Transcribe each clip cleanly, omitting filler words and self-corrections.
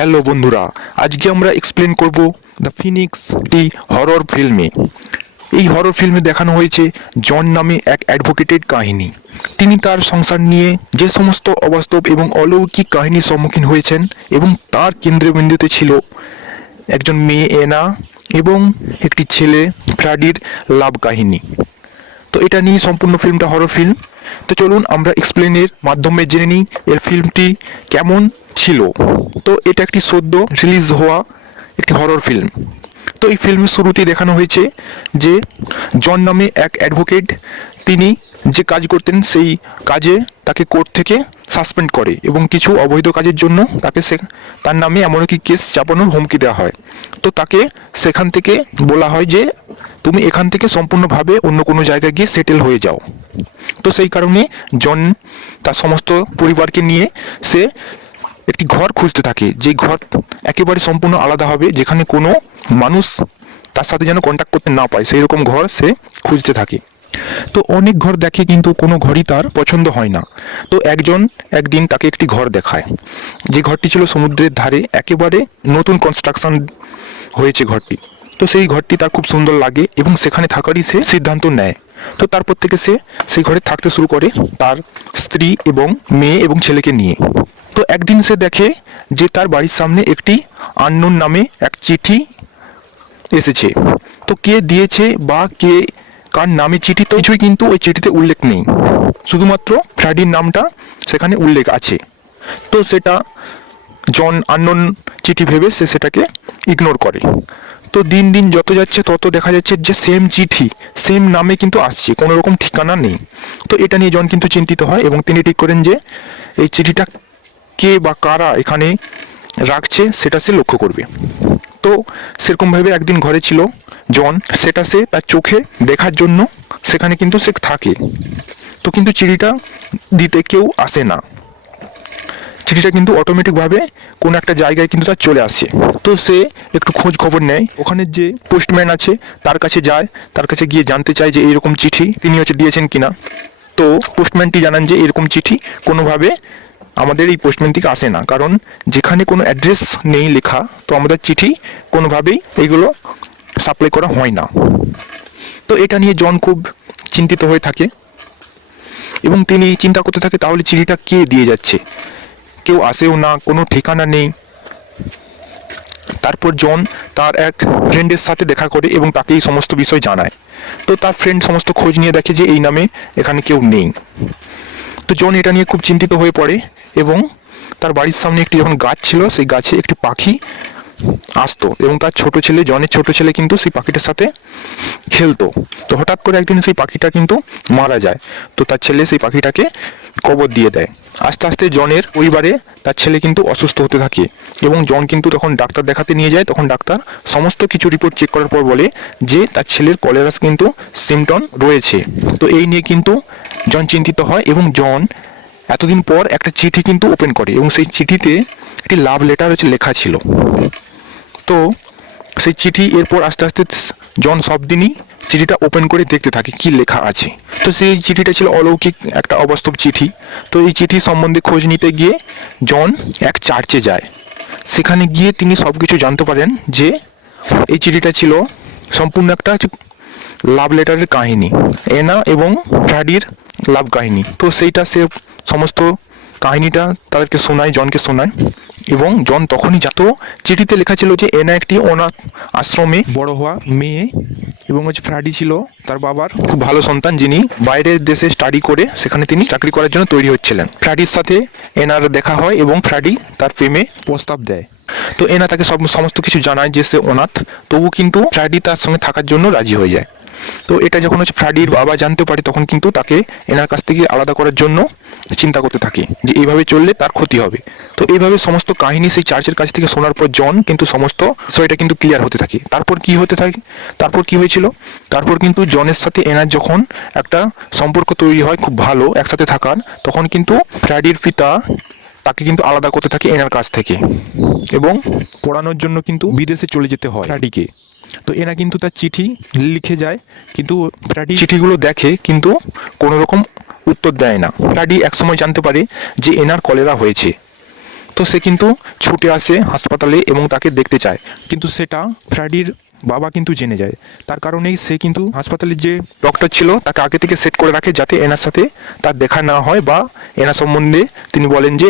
Hello বন্ধুরা, আজকে আমরা এক্সপ্লেন করব দ্য ফিনিক্স, একটি হরর ফিল্মে। এই হরর ফিল্মে দেখানো হয়েছে জন নামে এক অ্যাডভোকেটের কাহিনী। তিনি তার সংসার নিয়ে যে সমস্ত অবাস্তব এবং অলৌকিক কাহিনীর সম্মুখীন হয়েছেন, এবং তার কেন্দ্রবিন্দুতে ছিল একজন মেয়ে এনা এবং একটি ছেলে ফ্র্যাডির লাভ কাহিনী। তো এটা নিয়ে সম্পূর্ণ ফিল্মটা হরর ফিল্ম। তো চলুন আমরা এক্সপ্লেনের মাধ্যমে জেনে নিই এর ফিল্মটি কেমন ছিল। তো এটা একটি সদ্য রিলিজ হওয়া একটি হরর ফিল্ম। তো এই ফিল্মের শুরুতেই দেখানো হয়েছে যে জন নামে এক অ্যাডভোকেট, তিনি যে কাজ করতেন সেই কাজে তাকে কোর্ট থেকে সাসপেন্ড করে এবং কিছু অবৈধ কাজের জন্য তাকে তার নামে এমনকি কেস চাপানোর হুমকি দেওয়া হয়। তো তাকে সেখান থেকে বলা হয় যে তুমি এখান থেকে সম্পূর্ণভাবে অন্য কোনো জায়গায় গিয়ে সেটেল হয়ে যাও। তো সেই কারণে জন তার সমস্ত পরিবারকে নিয়ে সে একটি ঘর খুঁজতে থাকে, যে ঘর একেবারে সম্পূর্ণ আলাদা হবে, যেখানে কোনো মানুষ তার সাথে যেন কন্ট্যাক্ট করতে না পায়, সেই রকম ঘর সে খুঁজতে থাকে। তো অনেক ঘর দেখে কিন্তু কোনো ঘরই তার পছন্দ হয় না। তো একদিন তাকে একটি ঘর দেখায়, যে ঘরটি ছিল সমুদ্রের ধারে, একেবারে নতুন কনস্ট্রাকশন হয়েছে ঘরটি। তো সেই ঘরটি তার খুব সুন্দর লাগে এবং সেখানে থাকারই সে সিদ্ধান্ত নেয়। তো তারপর থেকে সে সেই ঘরে থাকতে শুরু করে তার স্ত্রী এবং মেয়ে এবং ছেলেকে নিয়ে। তো একদিন সে দেখে যে তার বাড়ির সামনে একটি আননোন নামে এক চিঠি এসেছে। তো কে দিয়েছে বা কে কার নামে চিঠি, তো কিছুই কিন্তু ওই চিঠিতে উল্লেখ নেই, শুধুমাত্র ফ্র্যাডির নামটা সেখানে উল্লেখ আছে। তো সেটা জন আননোন চিঠি ভেবে সে সেটাকে ইগনোর করে। তো দিন দিন যত যাচ্ছে তত দেখা যাচ্ছে যে সেম চিঠি সেম নামে কিন্তু আসছে, কোনো রকম ঠিকানা নেই। তো এটা নিয়ে জন কিন্তু চিন্তিত হয় এবং তিনি ঠিক করেন যে এই চিঠিটা কে বা কারা এখানে রাখছে সেটা সে লক্ষ্য করবে। তো সেরকমভাবে একদিন ঘরে ছিল জন, সেটা সে তার চোখে দেখার জন্য সেখানে কিন্তু সে থাকে। তো কিন্তু চিঠিটা দিতে কেউ আসে না, চিঠিটা কিন্তু অটোমেটিকভাবে কোনো একটা জায়গায় কিন্তু তার চলে আসে। তো সে একটু খোঁজ খবর নেয়, ওখানে যে পোস্টম্যান আছে তার কাছে যায়, তার কাছে গিয়ে জানতে চায় যে এইরকম চিঠি তিনি দিয়েছেন কিনা। তো পোস্টম্যানটি জানান যে এরকম চিঠি কোনোভাবে আমাদের এই পোস্টম্যান থেকে আসে না, কারণ যেখানে কোনো অ্যাড্রেস নেই লেখা, তো আমাদের চিঠি কোনোভাবেই এইগুলো সাপ্লাই করা হয় না। তো এটা নিয়ে জন খুব চিন্তিত হয়ে থাকে এবং তিনি চিন্তা করতে থাকে তাহলে চিঠিটা কে দিয়ে যাচ্ছে, কেউ আসেও না, কোনো ঠিকানা নেই। তারপর জন তার এক ফ্রেন্ডের সাথে দেখা করে এবং তাকে এই সমস্ত বিষয় জানায়। তো তার ফ্রেন্ড সমস্ত খোঁজ নিয়ে দেখে যে এই নামে এখানে কেউ নেই। তো জন এটা নিয়ে খুব চিন্তিত হয়ে পড়ে এবং তার বাড়ির সামনে একটি যখন গাছ ছিল, সেই গাছে একটি পাখি আসতো এবং তার ছোট ছেলে, জনের ছোট ছেলে কিন্তু সেই পাখিটার সাথে খেলতো। তো হঠাৎ করে একদিন সেই পাখিটা কিন্তু মারা যায়। তো তার ছেলে সেই পাখিটাকে কবর দিয়ে দেয়। আস্তে আস্তে জনের পরিবারে তার ছেলে কিন্তু অসুস্থ হতে থাকে এবং জন কিন্তু তখন ডাক্তার দেখাতে নিয়ে যায়। তখন ডাক্তার সমস্ত কিছু রিপোর্ট চেক করার পর বলে যে তার ছেলের কলেরাস কিন্তু সিমটম রয়েছে। তো এই নিয়ে কিন্তু জন চিন্তিত হয় এবং জন এতদিন পর একটা চিঠি কিন্তু ওপেন করে এবং সেই চিঠিতে একটি লাভ লেটার লেখা ছিল। তো সেই চিঠি এরপর আস্তে আস্তে জন সব দিনই চিঠিটা ওপেন করে দেখতে থাকে কি লেখা আছে। তো সেই চিঠিটা ছিল অলৌকিক একটা অবাস্তব চিঠি। তো এই চিঠি সম্বন্ধে খোঁজ নিতে গিয়ে জন এক চার্চে যায়। সেখানে গিয়ে তিনি সব কিছু জানতে পারেন যে এই চিঠিটা ছিল সম্পূর্ণ একটা লাভ লেটারের কাহিনী, এনা এবং ফ্র্যাডির লাভ কাহিনী। তো সেইটা সে সমস্ত কাহিনীটা তাদেরকে শোনায়, জনকে শোনায় এবং জন তখনই তো চিঠিতে লেখা ছিল যে এনা একটি অনাথ আশ্রমে বড় হওয়া মেয়ে এবং ফ্র্যাডি ছিল তার বাবার খুব ভালো সন্তান, যিনি বাইরের দেশে স্টাডি করে সেখানে তিনি চাকরি করার জন্য তৈরি হচ্ছিলেন। ফ্র্যাডির সাথে এনার দেখা হয় এবং ফ্র্যাডি তার প্রেমে প্রস্তাব দেয়। তো এনা তাকে সমস্ত কিছু জানায় যে সে অনাথ, তবু কিন্তু ফ্র্যাডি তার সঙ্গে থাকার জন্য রাজি হয়ে যায়। তো এটা যখন ফ্র্যাডির বাবা জানতে পারে, তখন কিন্তু তাকে এনার কাছ থেকে আলাদা করার জন্য চিন্তা করতে থাকে যে এইভাবে চললে তার ক্ষতি হবে। তো এইভাবে সমস্ত কাহিনী সেই চার্চের কাছ থেকে শোনার পর জন কিন্তু সমস্ত বিষয়টা কিন্তু ক্লিয়ার হতে থাকে। তারপর কি হয়েছিল, তারপর কিন্তু জনের সাথে এনার যখন একটা সম্পর্ক তৈরি হয় খুব ভালো একসাথে থাকার, তখন কিন্তু ফ্র্যাডির পিতা তাকে কিন্তু আলাদা করতে থাকে এনার কাছ থেকে এবং পড়ানোর জন্য কিন্তু বিদেশে চলে যেতে হয় ফ্র্যাডিকে। তো এনা কিন্তু তার চিঠি লিখে যায়, কিন্তু ফ্র্যাডি চিঠিগুলো দেখে কিন্তু কোনো রকম উত্তর দেয় না। ফ্র্যাডি একসময় জানতে পারে যে এনার কলেরা হয়েছে। তো সে কিন্তু ছুটে আসে হাসপাতালে এবং তাকে দেখতে চায়, কিন্তু সেটা ফ্র্যাডির বাবা কিন্তু জেনে যায়। তার কারণেই সে কিন্তু হাসপাতালের যে ডক্টর ছিল তাকে আগে থেকে সেট করে রাখে, যাতে এনার সাথে তার দেখা না হয়, বা এনা সম্বন্ধে তিনি বলেন যে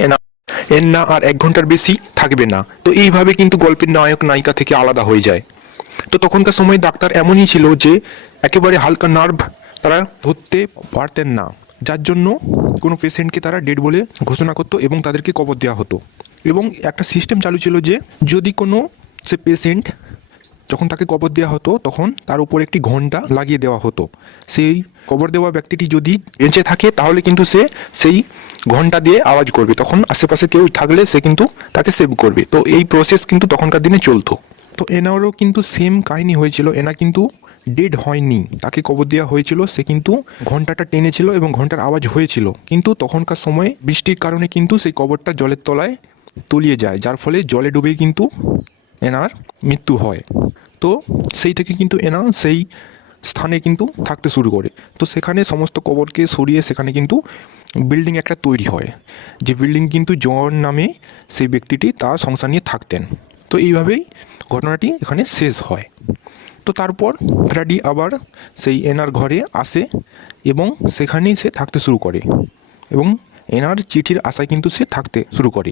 এনা আর 1 ঘন্টার বেশি থাকবে না। তো এইভাবে কিন্তু গল্পের নায়ক নায়িকা থেকে আলাদা হয়ে যায়। তো তখনকার সময় ডাক্তার এমনই ছিল যে একেবারে হালকা নার্ভ তারা ধরতে পারতেন না, যার জন্য কোনো পেশেন্টকে তারা ডেড বলে ঘোষণা করতো এবং তাদেরকে কবর দেওয়া হতো। এবং একটা সিস্টেম চালু ছিল যে যদি কোনো সে পেশেন্ট যখন তাকে কবর দেওয়া হতো তখন তার উপর একটি ঘন্টা লাগিয়ে দেওয়া হতো। সেই কবর দেওয়া ব্যক্তিটি যদি বেঁচে থাকে তাহলে কিন্তু সে সেই ঘন্টা দিয়ে আওয়াজ করবে, তখন আশেপাশে কেউ থাকলে সে কিন্তু তাকে সেভ করবে। তো এই প্রসেস কিন্তু তখনকার দিনে চলতো। তো এনারও কিন্তু সেম কাহিনী হয়েছিল, এনা কিন্তু ডেড হয়নি, তাকে কবর দেওয়া হয়েছিল, সে কিন্তু ঘন্টাটা টেনেছিল এবং ঘন্টার আওয়াজ হয়েছিল, কিন্তু তখনকার সময় বৃষ্টির কারণে কিন্তু সেই কবরটা জলের তলায় তলিয়ে যায়, যার ফলে জলে ডুবেই কিন্তু এনার মৃত্যু হয়। তো সেই থেকে কিন্তু এনা সেই স্থানে কিন্তু থাকতে শুরু করে। তো সেখানে সমস্ত কবরকে সরিয়ে সেখানে কিন্তু বিল্ডিং একটা তৈরি হয়, যে বিল্ডিং কিন্তু জন নামে সেই ব্যক্তিটি তার সংসার নিয়ে থাকতেন। তো এইভাবেই ঘটনাটি এখানে শেষ হয়। তো তারপর ফ্র্যাডি আবার সেই এনার ঘরে আসে এবং সেখানেই সে থাকতে শুরু করে এবং এনার চিঠির আশায় কিন্তু সে থাকতে শুরু করে।